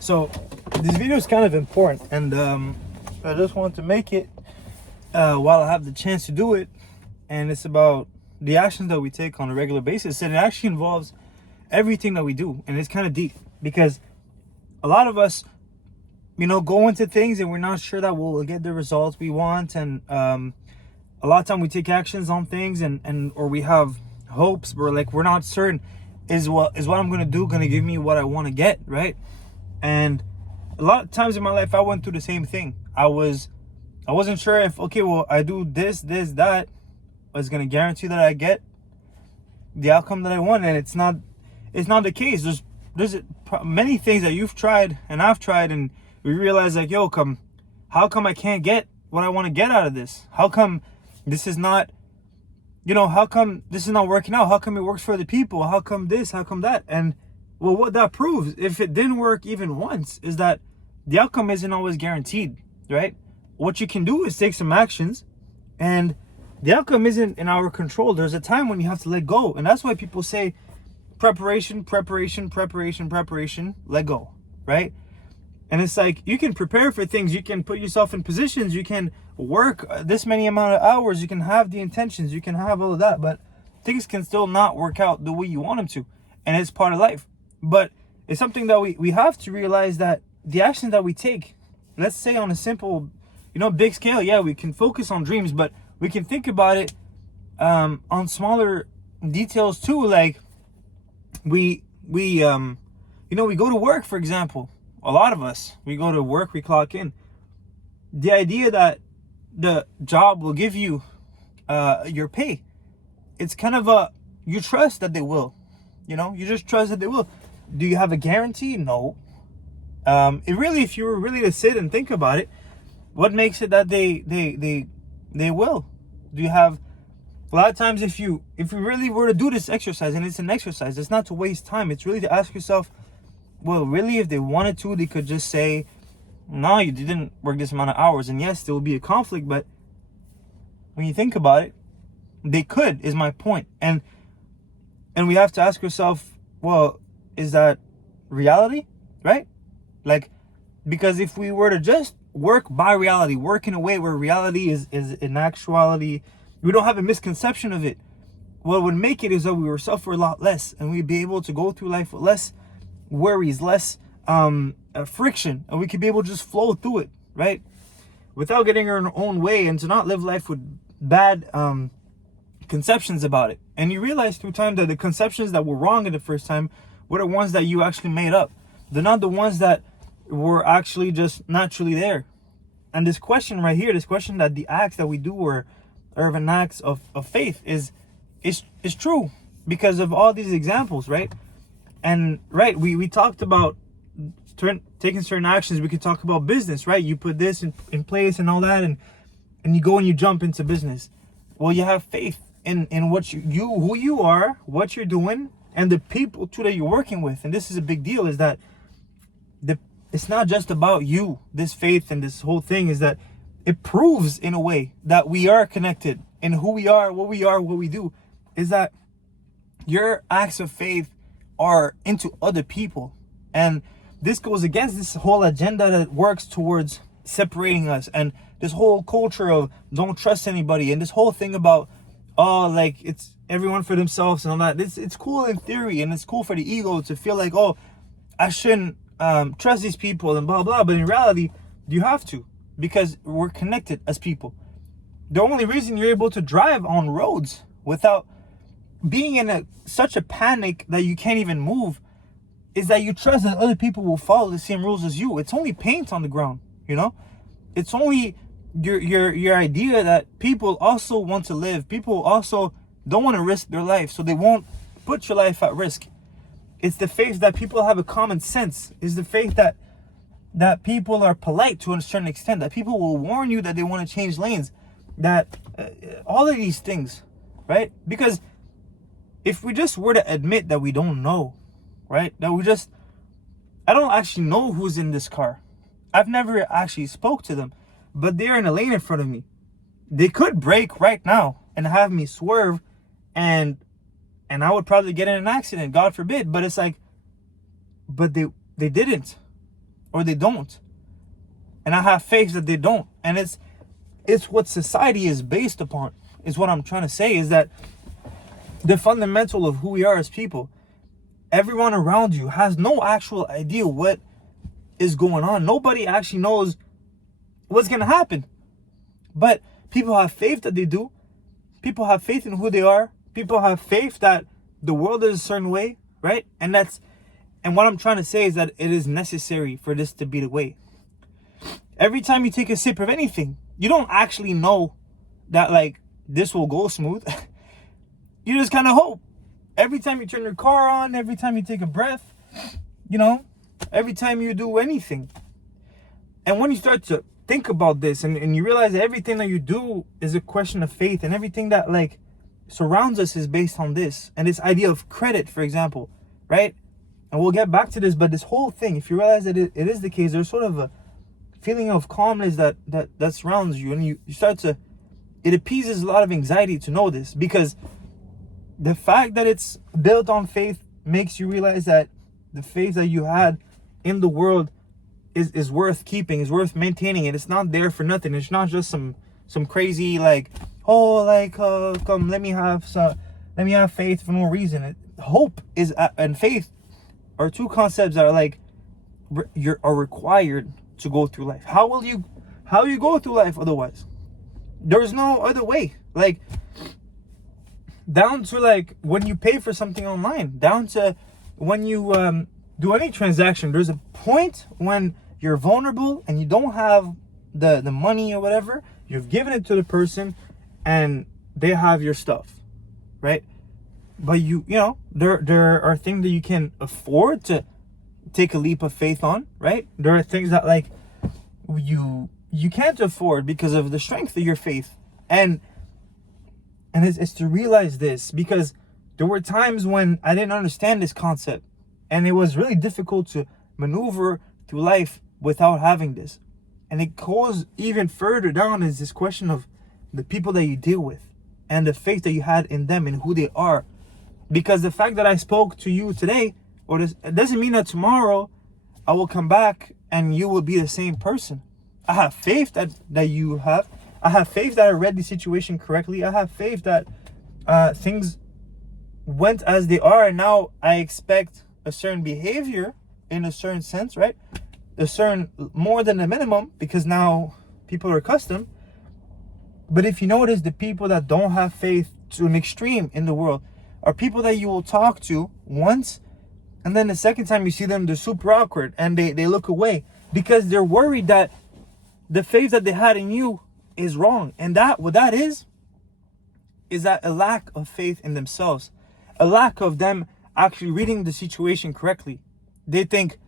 So this video is kind of important, and I just wanted to make it while I have the chance to do it. And it's about the actions that we take on a regular basis, and it actually involves everything that we do. And it's kind of deep because a lot of us, go into things and we're not sure that we'll get the results we want. And a lot of time we take actions on things and or we have hopes, but we're not certain is what I'm gonna do gonna give me what I want to get, right? And a lot of times in my life I went through the same thing. I wasn't sure if, okay, well, I do this, that is gonna guarantee that I get the outcome that I want. And it's not the case. There's many things that you've tried and I've tried, and we realize how come I can't get what I want to get out of this? How come this is not, how come this is not working out? How come it works for other people? How come this? How come that? And well, what that proves, if it didn't work even once, is that the outcome isn't always guaranteed, right? What you can do is take some actions, and the outcome isn't in our control. There's a time when you have to let go. And that's why people say preparation, let go, right? And it's like, you can prepare for things, you can put yourself in positions, you can work this many amount of hours, you can have the intentions, you can have all of that, but things can still not work out the way you want them to. And it's part of life. But it's something that we have to realize, that the actions that we take, let's say on a simple, big scale, yeah, we can focus on dreams, but we can think about it on smaller details too. Like we go to work, for example. A lot of us, we go to work, we clock in. The idea that the job will give you your pay, it's kind of you trust that they will. You just trust that they will. Do you have a guarantee? No. If you were really to sit and think about it, what makes it that they will? Do you have a lot of times, if you really were to do this exercise, and it's an exercise, it's not to waste time, it's really to ask yourself, well, really, if they wanted to, they could just say, no, you didn't work this amount of hours. And yes, there will be a conflict, but when you think about it, they could, is my point. And we have to ask ourselves, well, is that reality, right? Because if we were to just work by reality, work in a way where reality is in actuality, we don't have a misconception of it. What would make it is that we would suffer a lot less, and we'd be able to go through life with less worries, less friction, and we could be able to just flow through it, right? Without getting in our own way, and to not live life with bad conceptions about it. And you realize through time that the conceptions that were wrong in the first time were the ones that you actually made up. They're not the ones that were actually just naturally there. And this question right here, this question that the acts that we do are an acts of faith is true because of all these examples, right? And right, we talked about taking certain actions. We could talk about business, right? You put this in place and all that, and you go and you jump into business. Well, you have faith in what who you are, what you're doing, and the people too that you're working with. And this is a big deal, is that it's not just about you. This faith and this whole thing is that it proves in a way that we are connected, and who we are, what we do, is that your acts of faith are into other people. And this goes against this whole agenda that works towards separating us, and this whole culture of don't trust anybody, and this whole thing about it's everyone for themselves and all that. It's cool in theory, and it's cool for the ego to feel like, oh, I shouldn't trust these people and blah blah, but in reality you have to, because we're connected as people. The only reason you're able to drive on roads without being in such a panic that you can't even move is that you trust that other people will follow the same rules as you. It's only paint on the ground, it's only your idea that people also want to live. People also don't want to risk their life, so they won't put your life at risk. It's the faith that people have a common sense. It's the faith that people are polite to a certain extent, that people will warn you that they want to change lanes, that all of these things, right? Because if we just were to admit that we don't know, right? That I don't actually know who's in this car. I've never actually spoke to them, but they're in a lane in front of me. They could brake right now and have me swerve, and I would probably get in an accident, God forbid. But it's like, but they didn't. or they don't. And I have faith that they don't. And it's what society is based upon, is what I'm trying to say, is that the fundamental of who we are as people. Everyone around you has no actual idea what is going on. Nobody actually knows what's going to happen. But people have faith that they do. People have faith in who they are. People have faith that the world is a certain way, right? And what I'm trying to say is that it is necessary for this to be the way. Every time you take a sip of anything, you don't actually know that like this will go smooth. You just kind of hope. Every time you turn your car on, every time you take a breath, every time you do anything. And when you start to think about this and you realize that everything that you do is a question of faith, and everything that like surrounds us is based on this, and this idea of credit, for example, right? And we'll get back to this, but this whole thing, if you realize that it is the case, there's sort of a feeling of calmness that surrounds you, and you start to, it appeases a lot of anxiety to know this, because the fact that it's built on faith makes you realize that the faith that you had in the world is worth keeping, is worth maintaining, and it's not there for nothing. It's not just some crazy like, come let me have faith for no reason. Hope is and faith are two concepts that are like are required to go through life. How you go through life otherwise? There's no other way. Like, down to like when you pay for something online, down to when you do any transaction, there's a point when you're vulnerable and you don't have the money or whatever. You've given it to the person and they have your stuff, right? But there are things that you can afford to take a leap of faith on, right? There are things that like you can't afford because of the strength of your faith. And it's to realize this, because there were times when I didn't understand this concept, and it was really difficult to maneuver through life without having this. And it goes even further down, is this question of the people that you deal with and the faith that you had in them and who they are. Because the fact that I spoke to you today, it doesn't mean that tomorrow I will come back and you will be the same person. I have faith that you have. I have faith that I read the situation correctly. I have faith that things went as they are, and now I expect a certain behavior in a certain sense, right? A certain more than the minimum, because now people are accustomed. But if you notice, the people that don't have faith to an extreme in the world are people that you will talk to once, and then the second time you see them, they're super awkward and they look away because they're worried that the faith that they had in you is wrong. And what that is that a lack of faith in themselves, a lack of them actually reading the situation correctly. They think,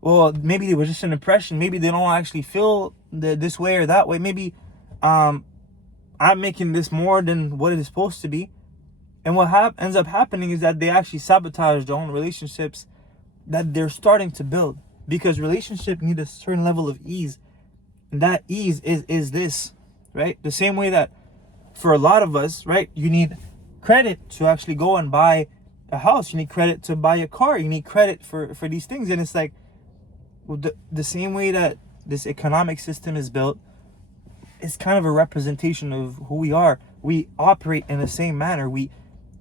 well, maybe it was just an impression. Maybe they don't actually feel this way or that way. Maybe I'm making this more than what it is supposed to be. And what ends up happening is that they actually sabotage their own relationships that they're starting to build, because relationships need a certain level of ease. And that ease is this, right? The same way that for a lot of us, right, you need credit to actually go and buy a house. You need credit to buy a car. You need credit for these things. And it's like, well, the same way that this economic system is built, it's kind of a representation of who we are. We operate in the same manner. We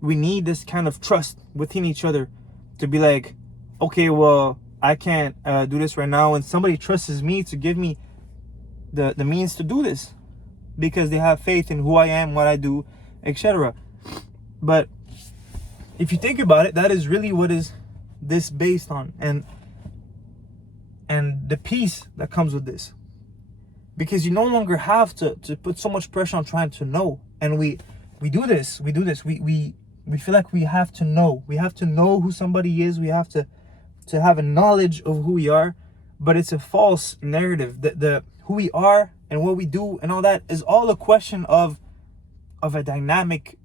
need this kind of trust within each other to be like, okay, well, I can't do this right now, and somebody trusts me to give me the means to do this because they have faith in who I am, what I do, etc. But if you think about it, that is really what is this based on, and the peace that comes with this, because you no longer have to put so much pressure on trying to know. And we do this we feel like we have to know who somebody is. We have to have a knowledge of who we are, but it's a false narrative. The who we are and what we do and all that is all a question of a dynamic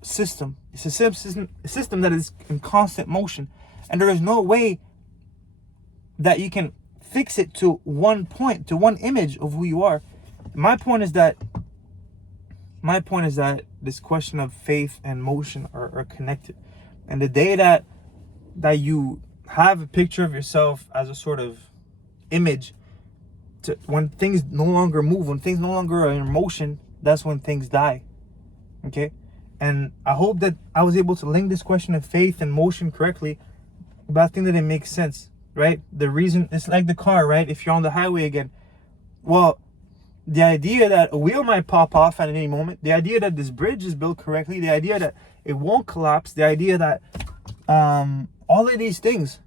system. It's a system that is in constant motion, and there is no way that you can fix it to one point, to one image of who you are. My point is that this question of faith and motion are connected. And the day that you have a picture of yourself as a sort of image. When things no longer move, when things no longer are in motion, that's when things die. Okay? And I hope that I was able to link this question of faith and motion correctly, but I think that it makes sense, right? The reason, it's like the car, right? If you're on the highway again, well, the idea that a wheel might pop off at any moment, the idea that this bridge is built correctly, the idea that it won't collapse, the idea that all of these things,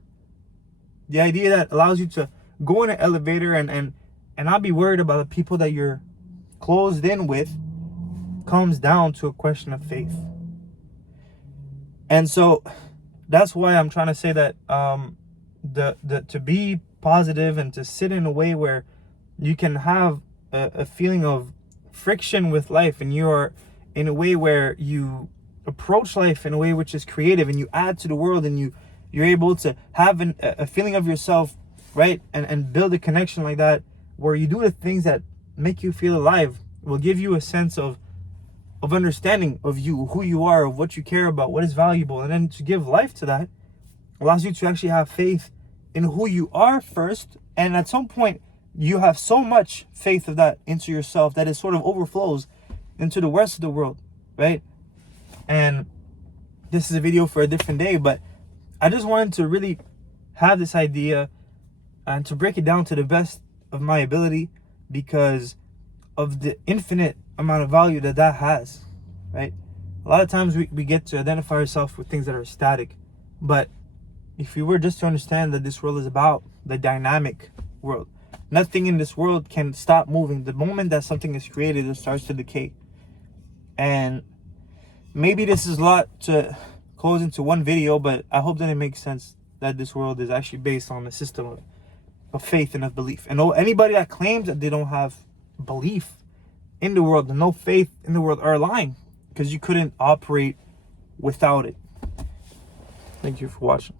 the idea that allows you to go in an elevator and not be worried about the people that you're closed in with, comes down to a question of faith. And so that's why I'm trying to say that to be positive and to sit in a way where you can have a feeling of friction with life, and you are in a way where you approach life in a way which is creative, and you add to the world, and you're able to have a feeling of yourself, right? And build a connection like that, where you do the things that make you feel alive, will give you a sense of understanding of you, who you are, of what you care about, what is valuable. And then to give life to that allows you to actually have faith in who you are first. And at some point, you have so much faith of that into yourself that it sort of overflows into the rest of the world, right? And this is a video for a different day, but I just wanted to really have this idea and to break it down to the best of my ability, because of the infinite amount of value that has, right? A lot of times we get to identify ourselves with things that are static, but if we were just to understand that this world is about the dynamic world, nothing in this world can stop moving. The moment that something is created, it starts to decay. And maybe this is a lot to close into one video, but I hope that it makes sense that this world is actually based on a system of faith and of belief. And anybody that claims that they don't have belief in the world and no faith in the world are lying, because you couldn't operate without it. Thank you for watching.